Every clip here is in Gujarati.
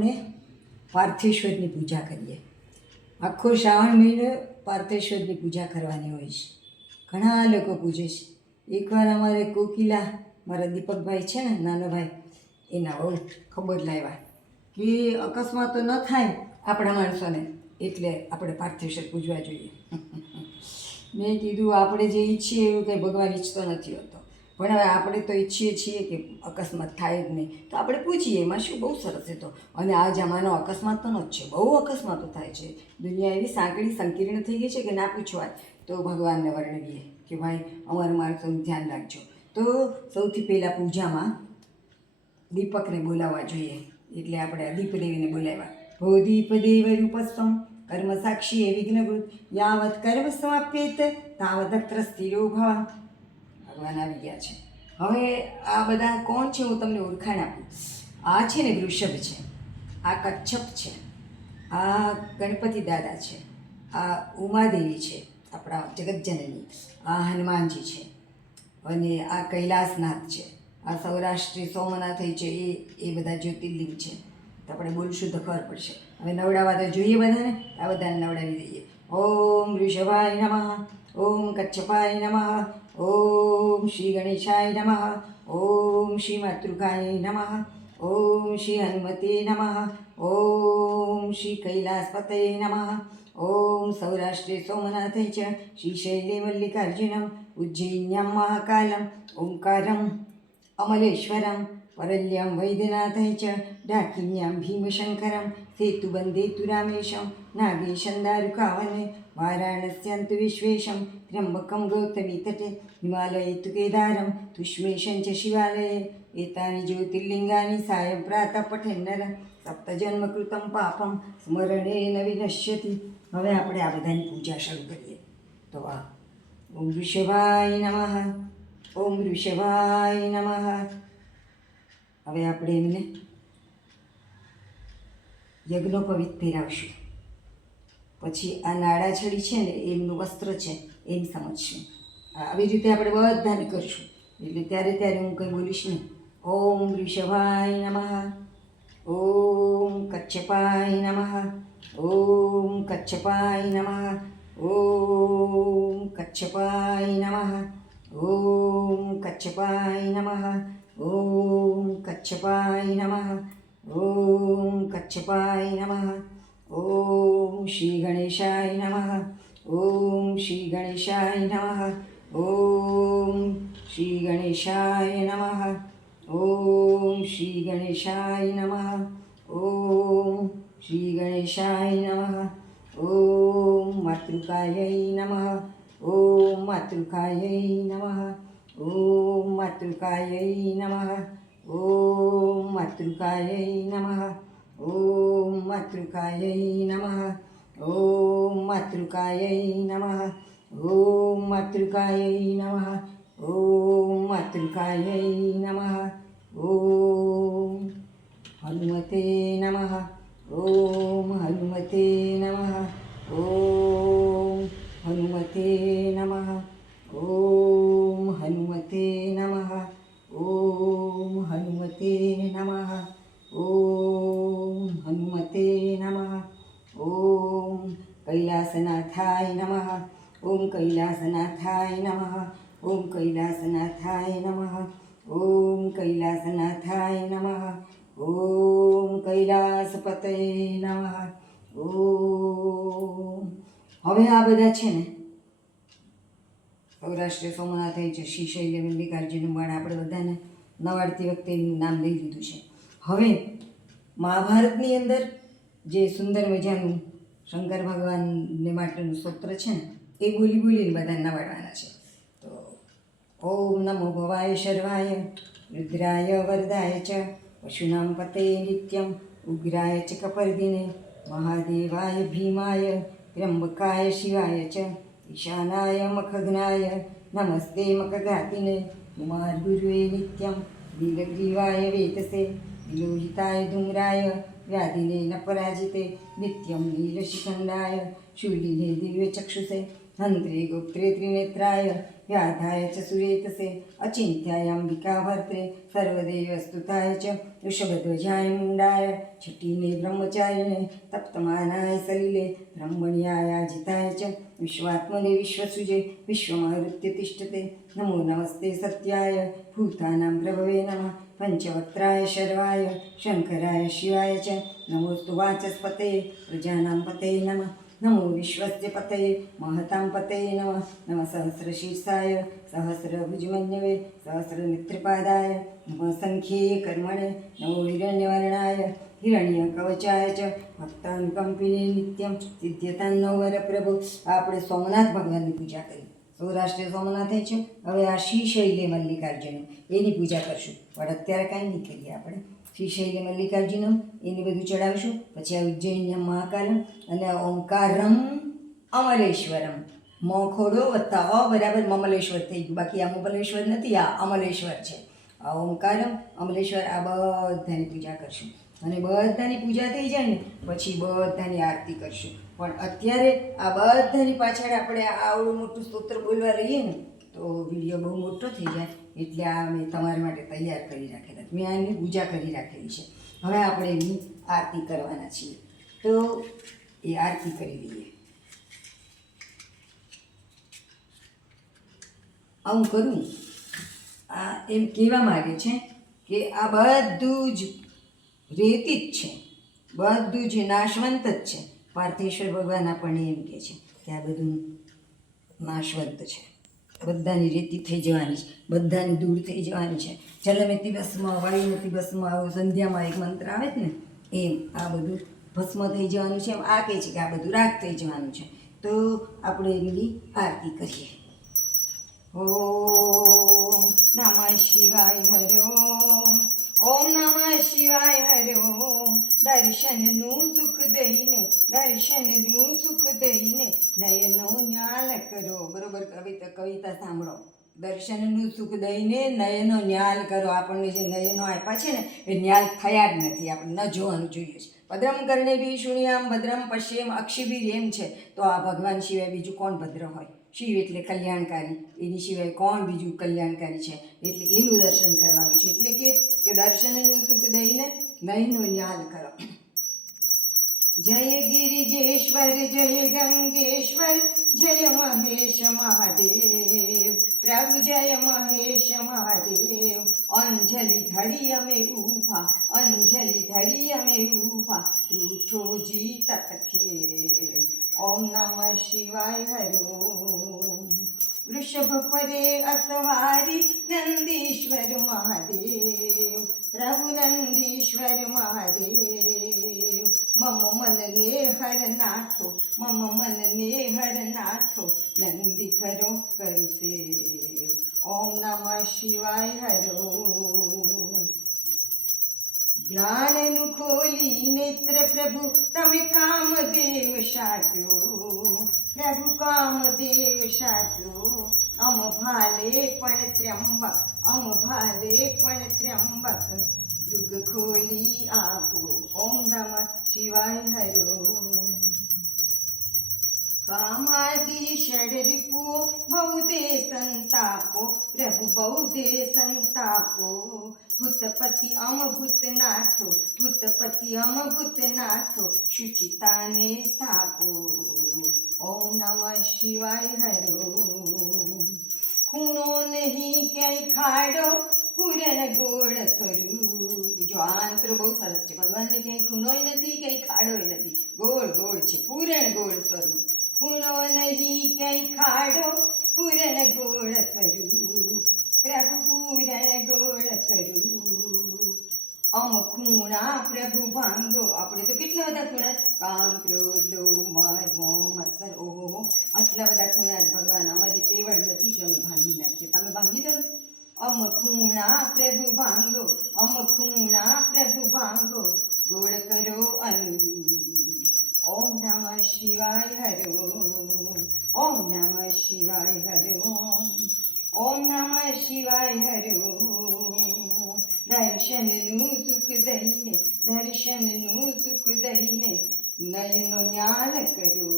આપણે પાર્થેશ્વરની પૂજા કરીએ. આખો શ્રાવણ મહિનો પાર્થેશ્વરની પૂજા કરવાની હોય છે. ઘણા લોકો પૂજે છે. એકવાર અમારે કોકિલા મારા દીપકભાઈ છે ને નાનો ભાઈ, એના બહુ ખબર લાવ્યા કે અકસ્માત તો ન થાય આપણા માણસોને, એટલે આપણે પાર્થેશ્વર પૂજવા જોઈએ. મેં કીધું આપણે જે ઈચ્છીએ એવું કંઈ ભગવાન ઈચ્છતો નથી હોતો, પણ હવે આપણે તો ઈચ્છીએ છીએ કે અકસ્માત થાય જ નહીં, તો આપણે પૂછીએ, એમાં શું બહુ સરસ છે. તો અને આ જમાનો અકસ્માતનો જ છે, બહુ અકસ્માતો થાય છે. દુનિયા એવી સાંકડી સંકીર્ણ થઈ ગઈ છે કે ના પૂછવાય. તો ભગવાનને વર્ણવીએ કે ભાઈ અમારા માણસોનું ધ્યાન રાખજો. તો સૌથી પહેલાં પૂજામાં દીપકને બોલાવવા જોઈએ, એટલે આપણે દીપદેવીને બોલાવ્યા. ભો દીપદેવ રૂપસ્વમ કર્મ સાક્ષી એ વિઘ્નભૂત યાવત કર્મ સમાપ્યેત તાવદત્ર સ્થિરો ભવ. ભગવાન આવી ગયા છે. હવે આ બધા કોણ છે હું તમને ઓળખાણ આપું. આ છે ને વૃષભ છે, આ કચ્છપ છે, આ ગણપતિ દાદા છે, આ ઉમાદેવી છે આપણા જગતજનની, આ હનુમાનજી છે, અને આ કૈલાસનાથ છે, આ સૌરાષ્ટ્રી સોમનાથ છે. એ બધા જ્યોતિર્લિંગ છે. તો આપણે બોલશું તો ખબર પડશે. હવે નવડાવવા તો જોઈએ બધાને, આ બધાને નવડાવી દઈએ. ઓમ વૃષભાય નમઃ, ઓમ કચ્છપાય નમઃ, ઓમ શ્રી ગણેશાય નમઃ, ઓમ શ્રી માતૃકાય નમઃ, ઓમ શ્રી હનુમતે નમઃ, ઓમ શ્રી કૈલાસપતये નમઃ, ઓમ સૌરાષ્ટ્રે સોમનાથે ચ શ્રીશૈલે મલ્લિકાર્જુનમ ઉજ્જૈન્યમ મહાકાલમ ઓંકારમ અમલેશ્વરમ પરલ્યમ વૈદ્યનાથે ચ ડાકિન્યામ ભીમશંકરમ સેતુબંધેતુ રામેશમ નાગેશં દારુકાવને વારાણસ્યંતુ વિશ્વેશમ ત્ર્યંબકમ ગૌતમી તટે હિમાલયે તુ કેદારમ તુષ્મેશં ચ શિવાલયે એતાની જ્યોતિર્લિંગાની સાયં પ્રાતઃ પઠેન્નર સપ્તજન્મકૃતમ પાપમ સ્મરણેન વિનશ્યતિ. હવે આપણે આ બધાની પૂજા શરૂ કરીએ. તો આ ઓમ વૃષભાય નમઃ, ઓમ વૃષભાય નમઃ. હવે આપણે એમને યજ્ઞોપવિત પહેરાવશું. પછી આ નાળાછડી છે ને એમનું વસ્ત્ર છે એમ સમજશું. આવી રીતે આપણે બધાને કરશું. એટલે ત્યારે હું કંઈ બોલીશ નહીં. ઓમ વૃષભાય નમઃ, ઓમ કચ્છપાય નમઃ, ઓમ કચ્છપાય નમઃ, ઓમ કચ્છપાય નમઃ, ઓમ કચ્છપાય નમઃ, ઓમ કચ્છપાય નમઃ, ઓમ કચ્છપાય નમઃ, ઓમ શ્રી ગણેશાય નમઃ, ઓમ શ્રી ગણેશાય નમઃ, ઓમ શ્રી ગણેશાય નમઃ, ઓમ શ્રી ગણેશાય નમઃ, ઓમ શ્રી ગણેશાય નમઃ, ઓમ માતૃકાયૈ નમઃ, ઓમ માતૃકાયૈ નમઃ, ઓમ માતૃકાયૈ નમઃ, ઓમ માતૃકાયૈ નમઃ, ઓમ માતૃકાયૈ નમઃ, ઓમ માતૃકાયૈ નમઃ, ઓમ માતૃકાયૈ નમઃ, ઓમ માતૃકાયૈ નમઃ, ઓમ હનુમતે નમઃ, ઓમ હનુમતે નમઃ, ઓમ હનુમતે નમઃ, ઓમ હનુમતે નમઃ, ઓમ હનુમતે નમઃ, ઓમ હનુમતે નમઃ, ઓમ કૈલાસનાથાય નમઃ, ઓમ કૈલાસનાથાય નમઃ, ઓમ કૈલાસનાથાય નમઃ, ઓમ કૈલાસનાથાય નમઃ, ઓમ કૈલાસપતયે નમઃ, ઓમ. હવે આ બધા છે ને સૌરાષ્ટ્ર સોમનાથે છે, શ્રીશૈલ મલ્લિકાર્જુન પણ આપણે બધાને નવાડતી વખતે એનું નામ દઈ દીધું છે. હવે મહાભારતની અંદર જે સુંદર મજાનું શંકર ભગવાનને માટેનું સ્તોત્ર છે ને એ બોલીને બધાને નવાડવાના છે. તો ઓમ નમો ભવાય શર્વાય રુદ્રાય વરદાય ચ પશુનામ પતે નિત્યમ ઉગ્રાય ચ કપર્દિને મહાદેવાય ભીમાય ત્ર્યંબકાય શિવાય ચ ઈશાનાય મખગ્નાય નમસ્તે મખઘાતિને કુમાર ગુરુએ નિત્યમ નીલગ્રીવાય વેતસે વિલોહિતાય ધૂમ્રાય વ્યાધિને ન પરાજિતે નિત્યમ નીલશિખંડાય શૂલિને દિવ્ય ચક્ષુષે હંત્રે ગુપ્ત્રે ત્રિનેત્રાય વ્યાધાય ચ સુરેતસે અચિંત્યાય અંબિકા ભર્ત્રે સર્વદેવસ્તુતાય ચ ઋષભધ્વજાય મુંડાય છઠ્ઠીને બ્રહ્મચારિણે તપ્તમાનાય સલિલે બ્રહ્મણ્યાયાજિતાય ચ વિશ્વાત્મને વિશ્વસુજે વિશ્વમારુત્ય તિષ્ઠતે નમો નમસ્તે સત્યાય ભૂતાનાં પ્રભવે નમઃ પંચવક્ત્રાય શર્વાય શંકરાય શિવાય ચ નમોસ્તુ વાચસ્પતે પ્રજાનાં પતે નમઃ નમો વિશ્વસ્ય પતયે મહતાં પતયે નમઃ નમઃ સહસ્રશીર્ષાય સહસ્રભુજમન્યવે સહસ્રનેત્રપાદાય નમઃ સંખ્યે કર્મણે નમો હિરણ્યવર્ણાય હિરણ્યકવચાય ચ ભક્તાનુકંપિને નિત્યમ સિદ્ધ્યતાન્નો વરપ્રભુ. આપણે સોમનાથ ભગવાનની પૂજા કરી. સૌરાષ્ટ્ર સોમનાથ છે. હવે આ શ્રીશૈલે મલ્લિકાર્જુન એની પૂજા કરશું, પણ અત્યારે કાંઈ નહીં કરીએ. આપણે શ્રીશૈલે મલ્લિકાર્જુનમ એની બધું ચડાવશું. પછી આ ઉજ્જૈન્યમ મહાકાલમ અને ઓમકારમ અમલેશ્વરમ. મોખોડો વત્તા અ બરાબર મમલેશ્વર થઈ ગયું. બાકી આ મમલેશ્વર નથી, આ અમલેશ્વર છે. આ ઓમકારમ અમલેશ્વર આ બધાની પૂજા કરશું. અને બધાની પૂજા થઈ જાય ને પછી બધાની આરતી કરશું. પણ અત્યારે આ બધાની પાછળ આપણે આવડું મોટું સ્તોત્ર બોલવા રહીએ ને તો વિડીયો બહુ મોટો થઈ જાય. એટલે આ મેં તમારા માટે તૈયાર કરી રાખેલા, મેં આની પૂજા કરી રાખેલી છે. હવે આપણે એની આરતી કરવાના છીએ, તો એ આરતી કરી લઈએ. આવું કરું આ એમ કહેવા માગે છે કે આ બધું જ રેતી જ છે, બધું જ નાશવંત જ છે. પાર્થેશ્વર ભગવાન આપણને એમ કહે છે કે આ બધું નાશવંત છે, બધાની રેતી થઈ જવાની છે, બધાની દૂર થઈ જવાની છે. જલમેતી ભસ્મ, વાયુમતી ભસ્મ, આવું સંધ્યામાં એક મંત્ર આવે જ ને એમ આ બધું ભસ્મ થઈ જવાનું છે. એમ આ કહે છે કે આ બધું રાખ થઈ જવાનું છે. તો આપણે એની આરતી કરીએ. ઓમ નમઃ શિવાય હરિ ઓમ. ઓમ નમઃ શિવાય હરિ ઓમ. દર્શનનું સુખ દઈને, દર્શનનું સુખ દઈને નયનો ન્યાલ કરો. બરોબર કવિતા સાંભળો. દર્શનનું સુખ દઈને નયનો ન્યાલ કરો. આપણને જે નયનો આપ્યા છે ને એ ન્યાલ થયા જ નથી, આપણે ન જોવાનું જોઈએ છે. ભદ્રમ કર્ણેભિઃ શૃણ્યામ ભદ્રમ પશ્યેમ અક્ષિભિર એમ છે. તો આ ભગવાન સિવાય બીજું કોણ ભદ્ર હોય? શિવ એટલે કલ્યાણકારી, એની સિવાય કોણ બીજું કલ્યાણકારી છે? એટલે એનું દર્શન કરવાનું છે. એટલે કે દર્શનનું સુખ દઈને નયનો ન્યાલ કરો. જય ગિરિજેશ્વર, જય ગંગેશ્વર, જય મહેશ મહાદેવ. પ્રભુ જય મહેશ મહાદેવ. અંજલિ ધરી અમે ઊભા, અંજલિ ધરી અમે ઊભા, ત્રુઠોજી તતખે. ઓમ નમઃ શિવાય હરિ ઓમ. વૃષભ પરે અસવારી નંદીશ્વર મહાદેવ. પ્રભુ નંદીશ્વર મહાદેવ. મમ મનને હરનાથો, મમ મનને હરનાથો, નંદી કરો કરું સેવ. ઓમ નમઃ શિવાય હરિ ઓમ. જ્ઞાનનું ખોલી નેત્ર પ્રભુ તમે કામદેવ સાટ્યો. પ્રભુ કામદેવ સાટ્યો. અમ ભાલે પણ ત્ર્યંબક, અમ ભાલે પણ ત્ર્યંબક, દુર્ગ ખોલી આપો. ઓમ નમઃ શિવાય હરિ ઓમ. કામાદિ ષડરિપુઓ બહુદે સંતાપો, પ્રભુ બહુદે સંતાપો. ભૂતપતિ અમ ભૂતનાથો, ભૂતપતિ અમ ભૂતનાથો, શુચિતાને સ્થાપો. ઓમ નમઃ શિવાય હરિ ઓમ. ખૂણો નહીં ક્યાંય ખાડો, પૂરણ ગોળ સ્વરૂપ. જો આ અંતરો બહુ સરસ છે. ભગવાનને ક્યાંય ખૂણોય નથી, ક્યાંય ખાડોય નથી, ગોળ ગોળ છે, પૂરણ ગોળ સ્વરૂપ. ખૂણો નહીં ક્યાંય ખાડો, પૂરણ ગોળ સ્વરૂપ. પ્રભુ પૂરણ ગોળ સ્વરૂપ. અમ ખૂણા પ્રભુ ભાંગો. આપણે તો કેટલા બધા ખૂણા, કામ ક્રોધ લોભ મદ મોહ મત્સર ઓહો, આટલા બધા ખૂણા જ ભગવાન. અમારી તેવડ નથી કે અમે ભાંગી નાખીએ, તમે ભાંગી દો ને. અમ ખૂણા પ્રભુ ભાંગો, અમ ખૂણા પ્રભુ ભાંગો, ગોળ કરો અનુરૂપ. ઓમ નમઃ શિવાય હરિ ઓમ. ઓમ નમઃ શિવાય હરિ ઓમ. ઓમ નમઃ શિવાય હરિ ઓમ. દર્શનનું સુખ દઈને, દર્શનનું સુખ દઈને નયનો ન્યાલ કરો.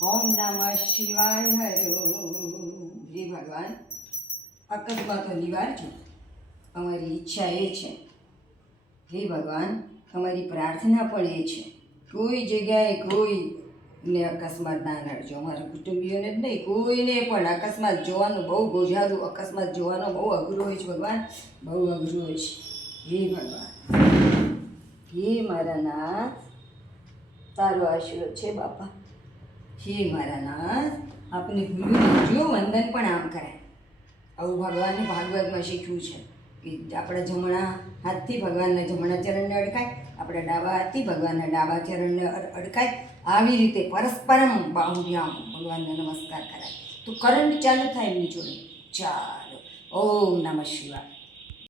ઓમ નમઃ શિવાય હરો. હે ભગવાન, અકસ્માતો નિવારજો. અમારી ઈચ્છા એ છે. હે ભગવાન, અમારી પ્રાર્થના પણ એ છે. કોઈ જગ્યાએ કોઈને અકસ્માત ના નડજો. અમારા કુટુંબીઓને જ નહીં, કોઈને પણ અકસ્માત જોવાનું બહુ ગોઝારું, અકસ્માત જોવાનો બહુ અઘરું હોય છે ભગવાન, બહુ અઘરું હોય છે. હે ભગવાન, હે મારા નાથ, તારો આશીર્વાદ છે બાપા. હે મારા નાથ, આપને ભૂલ્યું જો વંદન પણ આમ કરાય. આવું ભગવાનને ભાગવતમાં શીખ્યું છે કે આપણા જમણા હાથથી ભગવાનના જમણા ચરણને અડકાય, આપણા ડાબા હાથથી ભગવાનના ડાબા ચરણને અડકાય. આવી રીતે પરસ્પરમ બાહુભ્યામ ભગવાનને નમસ્કાર કરાય તો કરંટ ચાલુ થાય એમની જોડે. ચાલો, ઓમ નમઃ શિવાય.